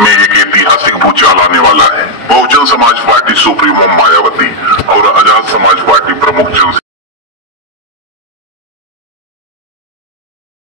में एक ऐतिहासिक भूचाल आने वाला है। बहुजन समाज पार्टी सुप्रीमो मायावती और आजाद समाज पार्टी प्रमुख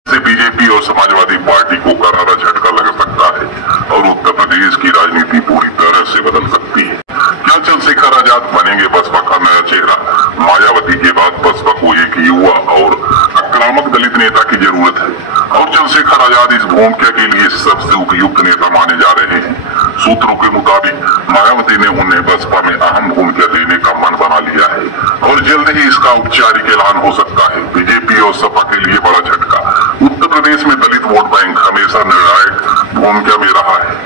से बीजेपी और समाजवादी पार्टी को करारा झटका लग सकता है और उत्तर प्रदेश की राजनीति पूरी तरह से बदल सकती है। क्या चंद्रशेखर आजाद बनेंगे बसपा का नया चेहरा? मायावती के बाद बसपा को एक युवा और आक्रामक दलित नेता की जरूरत है और चंद्रशेखर आजाद इस भूमिका के लिए सबसे उपयुक्त नेता माने जा रहे हैं। सूत्रों के मुताबिक मायावती ने उन्हें बसपा में अहम भूमिका देने का मन बना लिया है और जल्द ही इसका औपचारिक ऐलान हो सकता है। बीजेपी और सपा के लिए बड़ा झटका। उत्तर प्रदेश में दलित वोट बैंक हमेशा निर्णायक भूमिका में रहा है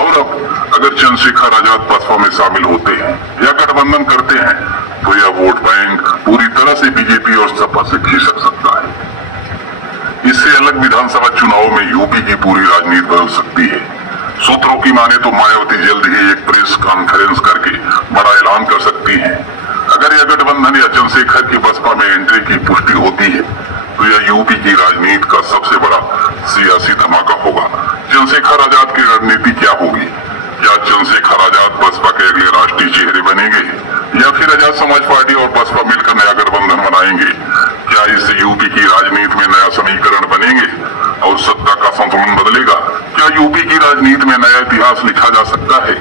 और अब अगर चंद्रशेखर आजाद बसपा में शामिल होते हैं या गठबंधन करते हैं तो यह वोट बैंक पूरी तरह से बीजेपी और सपा से खिसक सकता है। इससे अलग विधानसभा चुनाव में यूपी की पूरी राजनीति बदल सकती है। सूत्रों की माने तो मायावती जल्द ही एक प्रेस कॉन्फ्रेंस करके बड़ा ऐलान कर सकती हैं। अगर यह गठबंधन या चंद्रशेखर की बसपा में एंट्री की पुष्टि होती है तो यह यूपी की राजनीति का सबसे बड़ा सियासी धमाका होगा। चंद्रशेखर आजाद की रणनीति क्या होगी? क्या चंद्रशेखर आजाद बसपा के अगले राष्ट्रीय चेहरे बनेंगे या फिर आजाद समाज पार्टी और बसपा मिलकर नया गठबंधन बनाएंगे? क्या इससे यूपी की राजनीति में नया समीकरण बनेंगे और सत्ता का संतुलन बदलेगा? क्या यूपी की राजनीति में नया इतिहास लिखा जा सकता है?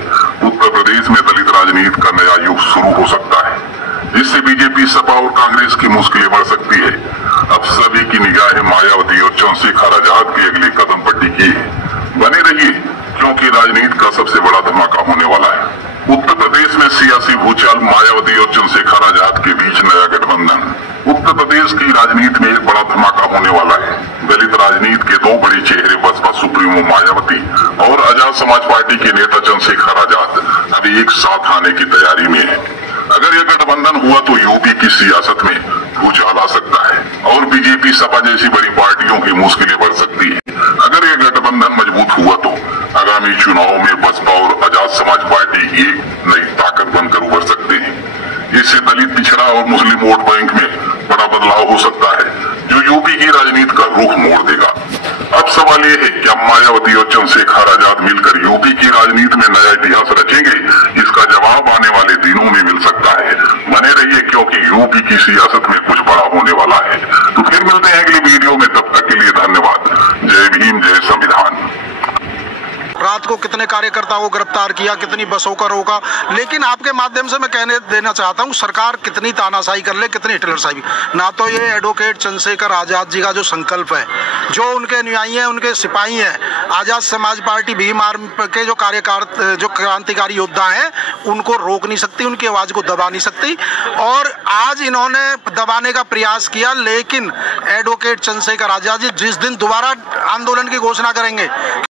उत्तर प्रदेश में दलित राजनीति का नया युग शुरू हो सकता है जिससे बीजेपी, सपा और कांग्रेस की मुश्किलें बढ़ सकती है। अब सभी की निगाहें मायावती और चंद्रशेखर आजाद के अगले कदम पर टिकी है। बने रहिए क्योंकि राजनीति का सबसे बड़ा धमाका होने वाला है। उत्तर प्रदेश में सियासी भूचाल, मायावती और चंद्रशेखर आजाद के बीच नया गठबंधन। उत्तर प्रदेश की राजनीति में एक बड़ा धमाका होने वाला है। दलित राजनीति के दो बड़े चेहरे बसपा सुप्रीमो मायावती और आजाद समाज पार्टी के नेता चंद्रशेखर आजाद अभी एक साथ आने की तैयारी में है। अगर यह गठबंधन हुआ तो यूपी की सियासत में भूचाल आ सकता है और बीजेपी, सपा जैसी बड़ी पार्टियों की मुश्किलें बढ़ सकती है। अगर यह गठबंधन मजबूत हुआ तो आगामी चुनाव में बसपा और आजाद समाज पार्टी एक नई ताकत बनकर उभर सकते हैं। इससे दलित, पिछड़ा और मुस्लिम वोट बैंक में बड़ा बदलाव हो सकता है जो यूपी की राजनीति का रुख मोड़ देगा। अब सवाल यह है क्या मायावती और चंद्रशेखर आजाद मिलकर यूपी की राजनीति में नया इतिहास रचेंगे? इसका जवाब आने वाले दिनों में मिल सकता है। बने रहिए क्योंकि यूपी की सियासत में कुछ बड़ा होने वाला है। तो फिर मिलते हैं अगली वीडियो में, तब तक के लिए धन्यवाद। जय भीम, जय संविधान। रात को कितने कार्यकर्ताओं को गिरफ्तार किया, कितनी बसों का रोका, लेकिन आपके माध्यम से मैं कहने देना चाहता हूं सरकार कितनी तानाशाही कर ले, कितनी हिटलरशाही, ना तो ये एडवोकेट चंद्रशेखर आजाद जी का जो संकल्प है, जो उनके अनुयायी हैं, उनके सिपाही हैं, आजाद समाज पार्टी भीम आर्मी के जो क्रांतिकारी योद्धा हैं, उनको रोक नहीं सकती, उनकी आवाज को दबा नहीं सकती। और आज इन्होंने दबाने का प्रयास किया, लेकिन एडवोकेट चंद्रशेखर आजाद जी जिस दिन दोबारा आंदोलन की घोषणा करेंगे